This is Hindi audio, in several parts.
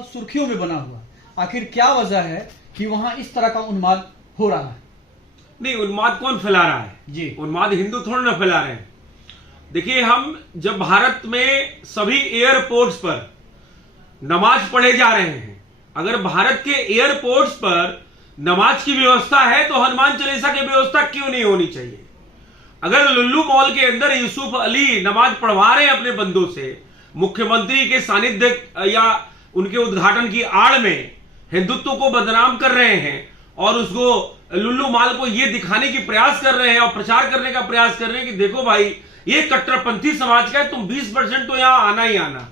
मॉल सुर्खियों में बना हुआ, आखिर क्या वजह है कि वहां इस तरह का उन्माद हो रहा है? नहीं, उन्माद कौन फैला रहा है जी, उन्माद हिंदू थोड़ा ना फैला रहे हैं। देखिए, हम जब भारत में सभी एयरपोर्ट्स पर नमाज पढ़े जा रहे हैं, अगर भारत के एयरपोर्ट्स पर नमाज की व्यवस्था है तो हनुमान चालीसा की व्यवस्था क्यों नहीं होनी चाहिए? अगर लुल्लू मॉल के अंदर यूसुफ अली नमाज पढ़वा रहे हैं अपने बंदों से, मुख्यमंत्री के सानिध्य या उनके उद्घाटन की आड़ में हिंदुत्व को बदनाम कर रहे हैं और उसको लुल्लू मॉल को यह दिखाने की प्रयास कर रहे हैं और प्रचार करने का प्रयास कर रहे हैं कि देखो भाई, ये कट्टरपंथी समाज का है, तुम 20% तो यहां आना ही आना,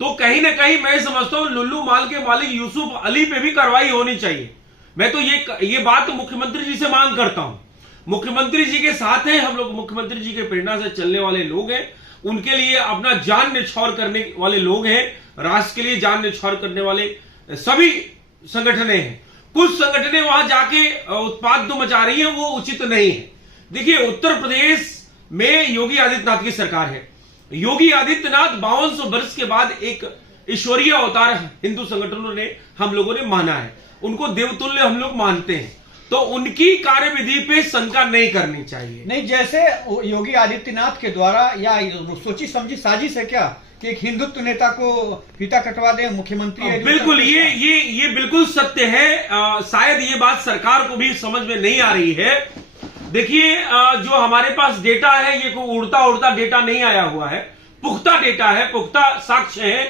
तो कहीं ना कहीं मैं समझता हूं लुल्लू मॉल के मालिक यूसुफ अली पे भी कार्रवाई होनी चाहिए। मैं तो ये बात तो मुख्यमंत्री जी से मांग करता हूं। मुख्यमंत्री जी के साथ हैं हम लोग, मुख्यमंत्री जी के प्रेरणा से चलने वाले लोग हैं, उनके लिए अपना जान न्यौछावर करने वाले लोग हैं, राष्ट्र के लिए जान न्यौछावर करने वाले सभी संगठनें हैं। कुछ संगठनें वहां जाके उत्पात जो मचा रही है वो उचित नहीं है। देखिए, उत्तर प्रदेश में योगी आदित्यनाथ की सरकार है। योगी आदित्यनाथ 5200 वर्ष के बाद एक ईश्वरीय अवतार हिंदू संगठनों ने, हम लोगों ने माना है, उनको देवतुल्य हम लोग मानते हैं, तो उनकी कार्यविधि पे शंका नहीं करनी चाहिए। नहीं, जैसे योगी आदित्यनाथ के द्वारा या सोची समझी साजिश है क्या कि एक हिंदुत्व नेता को फीता कटवा दे मुख्यमंत्री? बिल्कुल, ये बिल्कुल सत्य है। शायद ये बात सरकार को भी समझ में नहीं आ रही है। देखिए, जो हमारे पास डेटा है, ये कोई उड़ता उड़ता डेटा नहीं आया हुआ है, पुख्ता डेटा है, पुख्ता साक्ष्य है।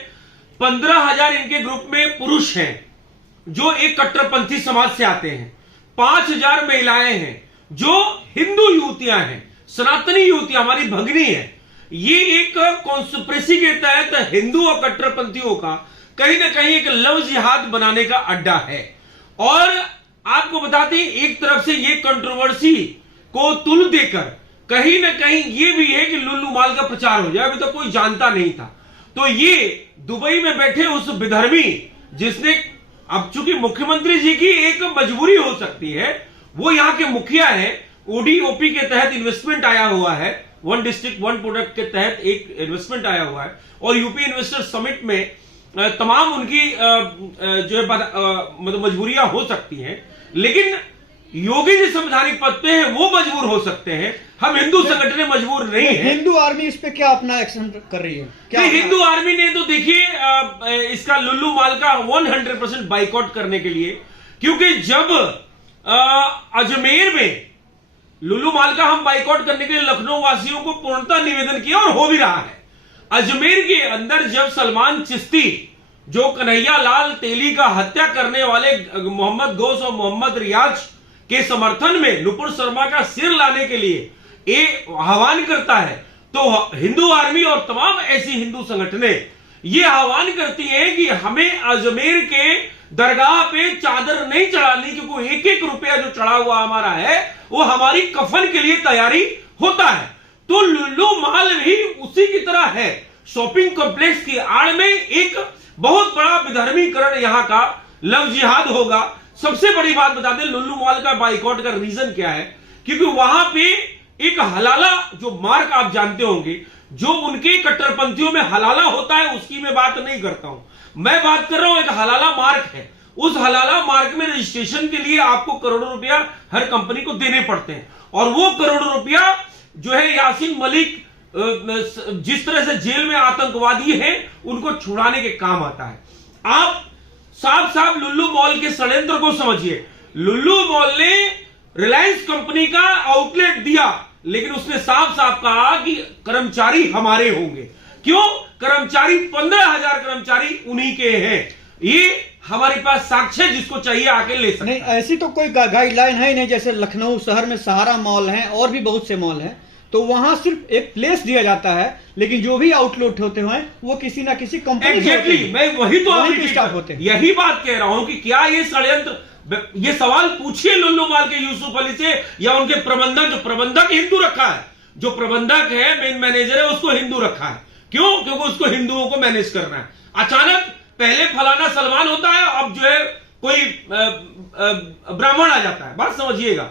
15,000 इनके ग्रुप में पुरुष हैं जो एक कट्टरपंथी समाज से आते हैं। 5,000 महिलाएं हैं जो हिंदू युवतियां हैं, सनातनी युवतियां, हमारी भगिनी है। ये एक कॉन्स्पिरेसी के तहत हिंदू और कट्टरपंथियों का कहीं ना कहीं एक लव जिहाद बनाने का अड्डा है। और आपको बता दें, एक तरफ से ये कंट्रोवर्सी को तुल देकर कहीं ना कहीं ये भी है कि लुल्लू मॉल का प्रचार हो जाए। अभी तो कोई जानता नहीं था, तो ये दुबई में बैठे उस विधर्मी जिसने, अब चूंकि मुख्यमंत्री जी की एक मजबूरी हो सकती है, वो यहां के मुखिया है, ओडीओपी के तहत इन्वेस्टमेंट आया हुआ है, वन डिस्ट्रिक्ट वन प्रोडक्ट के तहत एक इन्वेस्टमेंट आया हुआ है, और यूपी इन्वेस्टर समिट में तमाम उनकी जो है मतलब मजबूरियां हो सकती हैं, लेकिन योगी जी संवैधानिक पद पे है, वो मजबूर हो सकते हैं। हम हिंदू संगठनें मजबूर नहीं है। हिंदू आर्मी इस पे क्या अपना एक्शन कर रही है क्या? हिंदू आर्मी ने तो देखिए इसका लुल्लू मॉल का 100% बाइकआउट करने के लिए, क्योंकि जब अजमेर में लुल्लू मॉल का हम बाइकआउट करने के लिए लखनऊ वासियों को पूर्णतः निवेदन किया और हो भी रहा है। अजमेर के अंदर जब सलमान चिश्ती, जो कन्हैया लाल तेली का हत्या करने वाले मोहम्मद गौस और मोहम्मद रियाज के समर्थन में नुपुर शर्मा का सिर लाने के लिए आह्वान करता है, तो हिंदू आर्मी और तमाम ऐसी हिंदू संगठनें ये आह्वान करती हैं कि हमें अजमेर के दरगाह पे चादर नहीं चढ़ानी, क्योंकि 1-1 रुपया जो चढ़ा हुआ हमारा है वो हमारी कफन के लिए तैयारी होता है। तो लुल्लू मॉल भी उसी की तरह है, शॉपिंग कॉम्प्लेक्स की आड़ में एक बहुत बड़ा विधर्मीकरण यहां का लव जिहाद होगा। सबसे बड़ी बात बता दें, लुल्लू मॉल का बाइकआउट का रीजन क्या है, क्योंकि वहां पे एक हलाला जो मार्क आप जानते होंगे, जो उनके कट्टरपंथियों में हलाला होता है, उसकी मैं बात नहीं करता हूं। मैं बात कर रहा हूं, एक हलाला मार्क है, उस हलाला मार्क में रजिस्ट्रेशन के लिए आपको करोड़ों रुपया हर कंपनी को देने पड़ते हैं, और वो करोड़ों रुपया जो है यासीन मलिक जिस तरह से जेल में आतंकवादी है उनको छुड़ाने के काम आता है। आप साफ साफ लुल्लू मॉल के षड्यंत्र को समझिए। लुल्लू मॉल ने रिलायंस कंपनी का आउटलेट दिया, लेकिन उसने साफ साफ कहा कि कर्मचारी हमारे होंगे। क्यों? कर्मचारी 15,000 कर्मचारी उन्हीं के हैं। ये हमारे पास साक्ष्य, जिसको चाहिए आके ले सकते। नहीं, ऐसी तो कोई गाइडलाइन है नहीं। जैसे लखनऊ शहर में सहारा मॉल है और भी बहुत से मॉल हैं, तो वहां सिर्फ एक प्लेस दिया जाता है, लेकिन जो भी आउटलेट होते हैं वो किसी ना किसी कंपनी एग्जैक्टली, मैं वही तो स्टाफ होते हैं। यही बात कह रहा हूं कि क्या ये षड्यंत्र, ये सवाल पूछिए लुल्लू मॉल के यूसुफ अली से या उनके प्रबंधक, जो प्रबंधक हिंदू रखा है, जो प्रबंधक है, मेन मैनेजर है, उसको हिंदू रखा है। क्यों? क्योंकि उसको हिंदुओं को मैनेज करना है। अचानक पहले फलाना सलमान होता है, अब जो है कोई ब्राह्मण आ जाता है। बात समझिएगा।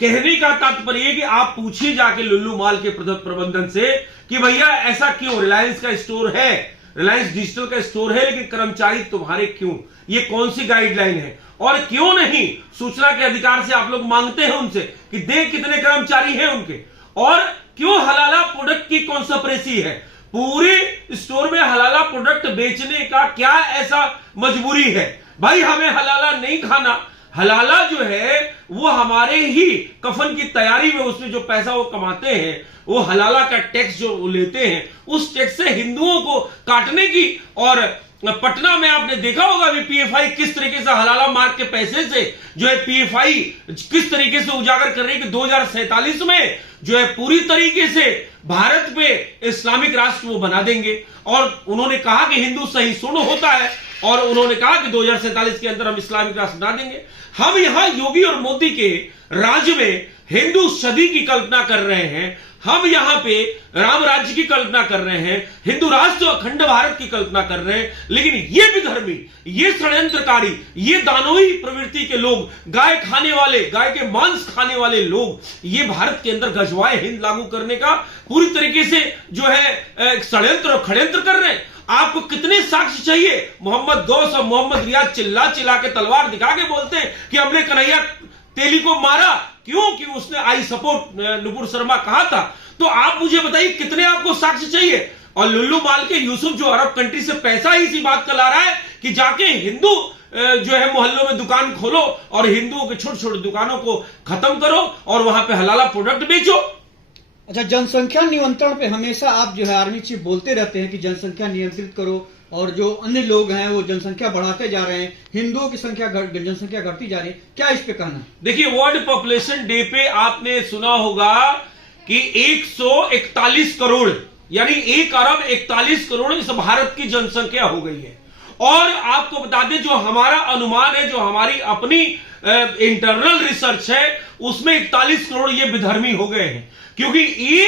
कहने का तात्पर्य कि आप पूछिए जाके लुल्लू मॉल के प्रबंधन से कि भैया ऐसा क्यों, रिलायंस का स्टोर है, रिलायंस डिजिटल का स्टोर है लेकिन कर्मचारी तुम्हारे क्यों? ये कौन सी गाइडलाइन है? और क्यों नहीं सूचना के अधिकार से आप लोग मांगते हैं उनसे कि देख कितने कर्मचारी हैं उनके? और क्यों हलाला प्रोडक्ट की कॉन्स्पिरेसी है? पूरे स्टोर में हलाला प्रोडक्ट बेचने का क्या ऐसा मजबूरी है? भाई हमें हलाला नहीं खाना। हलाला जो है वो हमारे ही कफन की तैयारी में उसमें जो पैसा वो कमाते हैं, वो हलाला का टैक्स जो लेते हैं, उस टैक्स से हिंदुओं को काटने की। और पटना में आपने देखा होगा भी पीएफआई किस तरीके से हलाला मार्ग के पैसे से जो है पीएफआई किस तरीके से उजागर कर रही है कि 2047 में जो है पूरी तरीके से भारत पे इस्लामिक राष्ट्र वो बना देंगे। और उन्होंने कहा कि हिंदू सहिष्णु होता है और उन्होंने कहा कि 2047 के अंदर हम इस्लामिक राष्ट्र बना देंगे। हम यहां योगी और मोदी के राज्य में हिंदू सदी की कल्पना कर रहे हैं, हम यहां पे राम राज्य की कल्पना कर रहे हैं, हिंदू राष्ट्र अखंड भारत की कल्पना कर रहे हैं, लेकिन ये विधर्मी, ये षड्यंत्रकारी, ये दानवी प्रवृत्ति के लोग, गाय खाने वाले, गाय के मांस खाने वाले लोग, ये भारत के अंदर गजवाए हिंद लागू करने का पूरी तरीके से जो है षड्यंत्र और खड़यंत्र कर रहे हैं। आपको कितने साक्ष्य चाहिए? मोहम्मद गौस और मोहम्मद रियाज चिल्ला चिल्ला के तलवार दिखा के बोलते हैं कि हमने कन्हैया तेली को मारा, क्यों? कि उसने आई सपोर्ट नुपुर शर्मा कहा था। तो आप मुझे बताइए कितने आपको साक्ष्य चाहिए? और लुल्लू माल के यूसुफ जो अरब कंट्री से पैसा इसी बात का ला रहा है कि जाके हिंदू जो है मोहल्लों में दुकान खोलो और हिंदुओं के छोटे छोटे दुकानों को खत्म करो और वहां पे हलाला प्रोडक्ट बेचो। अच्छा, जनसंख्या नियंत्रण पे हमेशा आप जो है आर्मी चीफ बोलते रहते हैं कि जनसंख्या नियंत्रित करो, और जो अन्य लोग हैं वो जनसंख्या बढ़ाते जा रहे हैं, हिंदुओं की जनसंख्या घटती जा रही है, क्या इस पे कहना? देखिए, वर्ल्ड पॉपुलेशन डे पे आपने सुना होगा कि 141 करोड़ यानी 1 अरब 41 करोड़ इस भारत की जनसंख्या हो गई है। और आपको बता दें जो हमारा अनुमान है, जो हमारी अपनी इंटरनल रिसर्च है, उसमें 41 करोड़ ये विधर्मी हो गए हैं। क्योंकि ये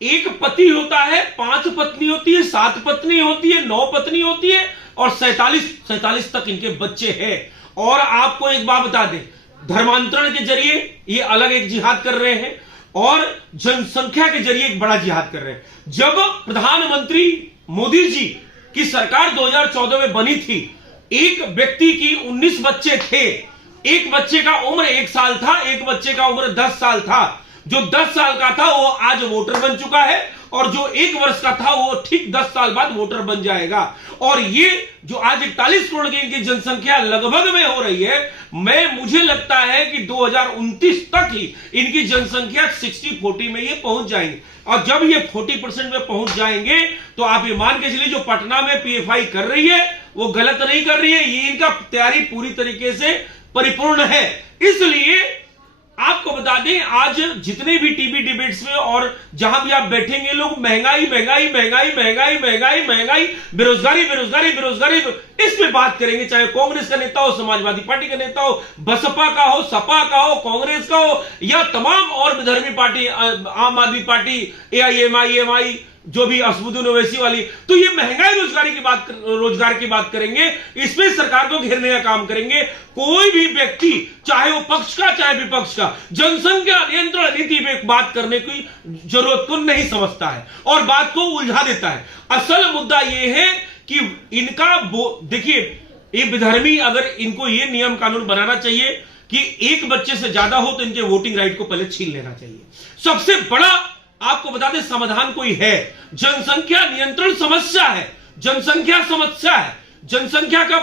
एक पति होता है, 5 पत्नी होती है, 7 पत्नी होती है, 9 पत्नी होती है और 47 तक इनके बच्चे हैं। और आपको एक बात बता दें, धर्मांतरण के जरिए ये अलग एक जिहाद कर रहे हैं और जनसंख्या के जरिए एक बड़ा जिहाद कर रहे हैं। जब प्रधानमंत्री मोदी जी की सरकार 2014 में बनी थी, एक व्यक्ति की 19 बच्चे थे। एक बच्चे का उम्र 1 साल था, एक बच्चे का उम्र 10 साल था। जो 10 साल का था वो आज वोटर बन चुका है और जो 1 वर्ष का था वो ठीक 10 साल बाद वोटर बन जाएगा। और ये जो आज 41 करोड़ की इनकी जनसंख्या लगभग में हो रही है, मुझे लगता है कि 2029 तक ही इनकी जनसंख्या 60-40 में ये पहुंच जाएंगे। और जब ये 40% में पहुंच जाएंगे तो आप ये मान के चलिए जो पटना में पीएफआई कर रही है वो गलत नहीं कर रही है, ये इनका तैयारी पूरी तरीके से परिपूर्ण है। इसलिए आपको बता दें, आज जितने भी टीवी डिबेट्स में और जहां भी आप बैठेंगे, लोग महंगाई महंगाई महंगाई महंगाई महंगाई महंगाई, बेरोजगारी बेरोजगारी बेरोजगारी, इस पे बात करेंगे। चाहे कांग्रेस का नेता हो, समाजवादी पार्टी का नेता हो, बसपा का हो, सपा का हो, कांग्रेस का हो, या तमाम और विधर्मी पार्टी, आम आदमी पार्टी, एआईएमआई, जो भी असदुद्दीन ओवैसी वाली, तो ये महंगाई रोजगार की बात करेंगे, इसमें सरकार को घेरने का काम करेंगे। कोई भी व्यक्ति, चाहे वो पक्ष का चाहे विपक्ष का, जनसंख्या नियंत्रण नीति पे बात करने की जरूरत को नहीं समझता है और बात को उलझा देता है। असल मुद्दा ये है कि इनका देखिए, ये विधर्मी, अगर इनको ये नियम कानून बनाना चाहिए कि एक बच्चे से ज्यादा हो तो इनके वोटिंग राइट को पहले छीन लेना चाहिए। सबसे बड़ा आपको बता दें समाधान कोई है, जनसंख्या नियंत्रण समस्या है, जनसंख्या समस्या है, जनसंख्या का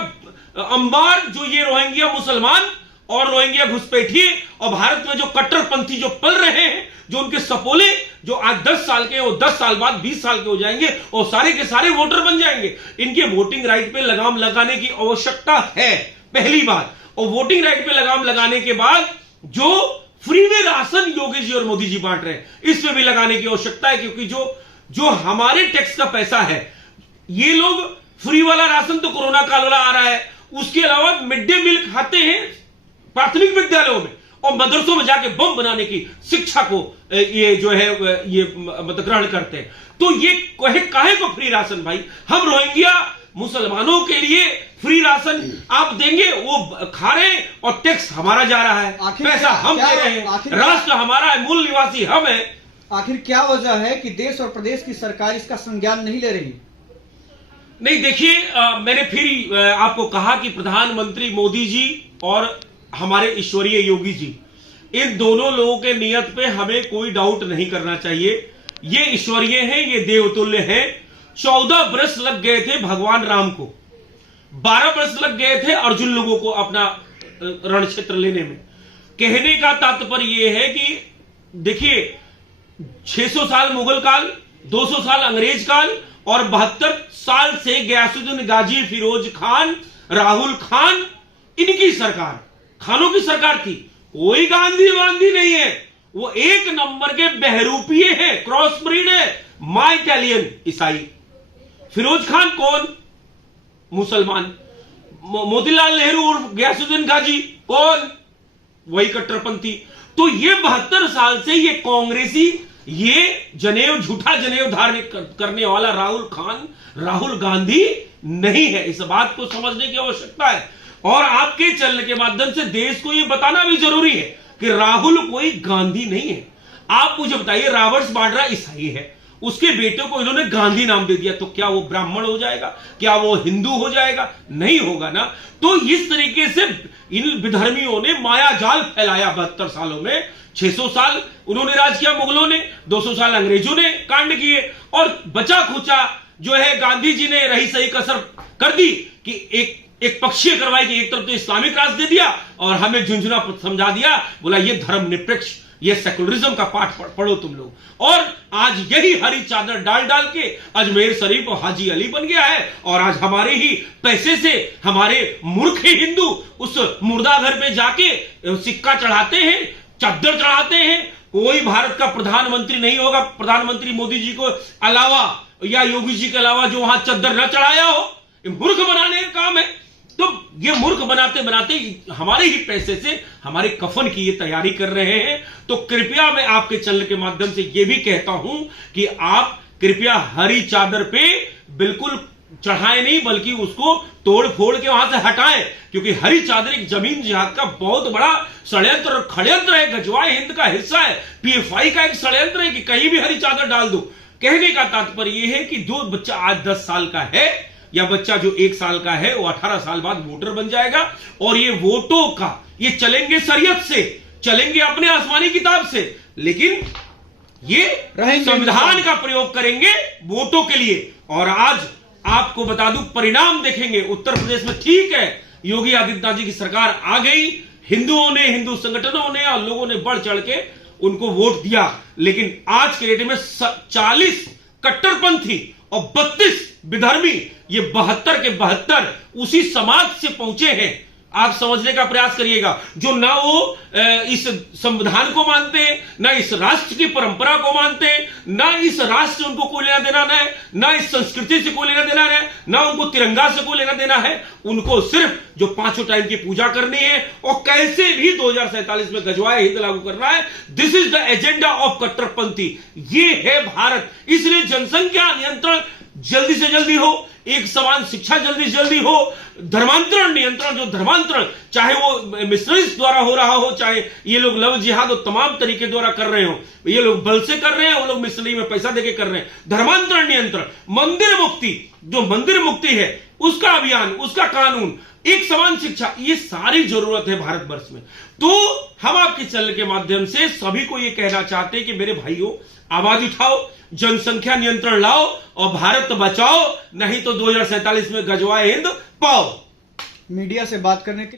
अंबार जो ये रोहिंग्या मुसलमान और रोहिंग्या घुसपैठिए और भारत में जो कट्टरपंथी जो पल रहे हैं, जो उनके सपोले जो आज 10 साल के, वो 10 साल बाद 20 साल के हो जाएंगे और सारे के सारे वोटर बन जाएंगे। इनके वोटिंग राइट पे लगाम लगाने की आवश्यकता है, पहली बात। और वोटिंग राइट पे लगाम लगाने के बाद जो फ्री में राशन योगी जी और मोदी जी बांट रहे हैं, इस पे भी लगाने की आवश्यकता है। क्योंकि जो हमारे टैक्स का पैसा है, ये लोग फ्री वाला राशन तो कोरोना काल वाला आ रहा है, उसके अलावा मिड डे मील खाते हैं प्राथमिक विद्यालयों में और मदरसों में जाके बम बनाने की शिक्षा को ये जो है ये मतलब ग्रहण करते हैं। तो ये काहे को फ्री राशन? भाई, हम रोहिंग्या मुसलमानों के लिए फ्री राशन आप देंगे, वो खा रहे हैं और टैक्स हमारा जा रहा है, पैसा हम दे रहे हैं, राष्ट्र हमारा है, मूल निवासी हम है। आखिर क्या वजह है कि देश और प्रदेश की सरकार इसका संज्ञान नहीं ले रही? नहीं, देखिए, मैंने फिर आपको कहा कि प्रधानमंत्री मोदी जी और हमारे ईश्वरीय योगी जी, इन दोनों लोगों के नियत पे हमें कोई डाउट नहीं करना चाहिए। ये ईश्वरीय हैं, ये देवतुल्य हैं। 14 वर्ष लग गए थे भगवान राम को, 12 वर्ष लग गए थे अर्जुन लोगों को अपना रण क्षेत्र लेने में। कहने का तात्पर्य यह है कि देखिए, 600 साल मुगल काल, 200 साल अंग्रेज काल और 72 साल से गयासुद्दीन गाजी, फिरोज खान, राहुल खान, इनकी सरकार, खानों की सरकार थी। कोई गांधी वांधी नहीं है, वो एक नंबर के बहरूपिये हैं, क्रॉस ब्रीड है, मां इटालियन ईसाई। फिरोज खान कौन? मुसलमान। मोतीलाल नेहरू और गयासुद्दीन गाजी कौन? वही कट्टरपंथी। तो ये 72 साल से ये कांग्रेसी, ये जनेऊ, झूठा जनेऊ धारण करने वाला राहुल गांधी नहीं है। इस बात को समझने की आवश्यकता है और आपके चैनल के माध्यम से देश को यह बताना भी जरूरी है कि राहुल कोई गांधी नहीं है। आप मुझे बताइए, रॉबर्ट वाड्रा ईसाई है, उसके बेटे को इन्होंने गांधी नाम दे दिया, तो क्या वो ब्राह्मण हो जाएगा? क्या वो हिंदू हो जाएगा? नहीं होगा ना। तो इस तरीके से इन विधर्मियों ने माया जाल फैलाया 72 सालों में। 600 साल उन्होंने राज किया मुगलों ने, 200 साल अंग्रेजों ने कांड किए और बचा खुचा जो है गांधी जी ने रही सही कसर कर दी कि एक पक्षीय कार्रवाई की, एक तरफ तो इस्लामिक राज दे दिया और हमें झुंझुना समझा दिया, बोला ये धर्म निरपेक्ष, ये सेकुलरिज्म का पाठ पढ़ो तुम लोग। और आज यही हरी चादर डाल के अजमेर शरीफ और हाजी अली बन गया है और आज हमारे ही पैसे से हमारे मूर्ख हिंदू उस मुर्दाघर पे जाके सिक्का चढ़ाते हैं, चादर चढ़ाते हैं। कोई भारत का प्रधानमंत्री नहीं होगा, प्रधानमंत्री मोदी जी को अलावा या योगी जी के अलावा, जो वहां चादर न चढ़ाया हो। ये मूर्ख बनाने का काम है। तो ये मूर्ख बनाते बनाते हमारे ही पैसे से हमारे कफन की ये तैयारी कर रहे हैं। तो कृपया मैं आपके चैनल के माध्यम से ये भी कहता हूं कि आप कृपया हरी चादर पे बिल्कुल चढ़ाएं नहीं, बल्कि उसको तोड़ फोड़ के वहां से हटाएं, क्योंकि हरी चादर एक जमीन जिहाद का बहुत बड़ा षड्यंत्र खड़यंत्र है, गजवाए हिंद का हिस्सा है, पीएफआई का एक षड्यंत्र है कि कहीं भी हरी चादर डाल दो। कहने का तात्पर्य यह है कि जो बच्चा आज 10 साल का है या बच्चा जो 1 साल का है, वो 18 साल बाद वोटर बन जाएगा और ये वोटों का, ये चलेंगे शरीयत से, चलेंगे अपने आसमानी किताब से, लेकिन ये संविधान का प्रयोग करेंगे वोटों के लिए। और आज आपको बता दूं, परिणाम देखेंगे उत्तर प्रदेश में। ठीक है, योगी आदित्यनाथ जी की सरकार आ गई, हिंदुओं ने, हिंदू संगठनों ने और लोगों ने बढ़ चढ़ के उनको वोट दिया, लेकिन आज के डेट में 40 कट्टरपंथी और 32 विधर्मी, ये 72 के 72 उसी समाज से पहुंचे हैं। आप समझने का प्रयास करिएगा, जो ना वो इस संविधान को मानते हैं, ना इस राष्ट्र की परंपरा को मानते हैं, ना इस राष्ट्र से उनको कोई लेना देना है, ना इस संस्कृति से कोई लेना देना है, ना उनको तिरंगा से कोई लेना देना है। उनको सिर्फ जो 5 टाइम की पूजा करनी है और कैसे भी 2047 में गजवाए हिंद लागू करना है। This is the agenda of कट्टरपंथी। ये है भारत। इसलिए जनसंख्या नियंत्रण जल्दी से जल्दी हो, एक समान शिक्षा जल्दी से जल्दी हो, धर्मांतरण नियंत्रण, जो धर्मांतरण चाहे वो मिशनरीज द्वारा हो रहा हो, चाहे ये लोग लव जिहाद और तमाम तरीके द्वारा कर रहे हो, ये लोग बल से कर रहे हैं, वो लोग मिशनरी में पैसा देके कर रहे हैं। धर्मांतरण नियंत्रण, मंदिर मुक्ति, जो मंदिर मुक्ति है उसका अभियान, उसका कानून, एक समान शिक्षा, ये सारी जरूरत है भारतवर्ष में। तो हम आपके चैनल के माध्यम से सभी को ये कहना चाहते हैं कि मेरे भाइयों, आवाज उठाओ, जनसंख्या नियंत्रण लाओ और भारत बचाओ, नहीं तो 2047 में गजवाए हिंद पाओ। मीडिया से बात करने के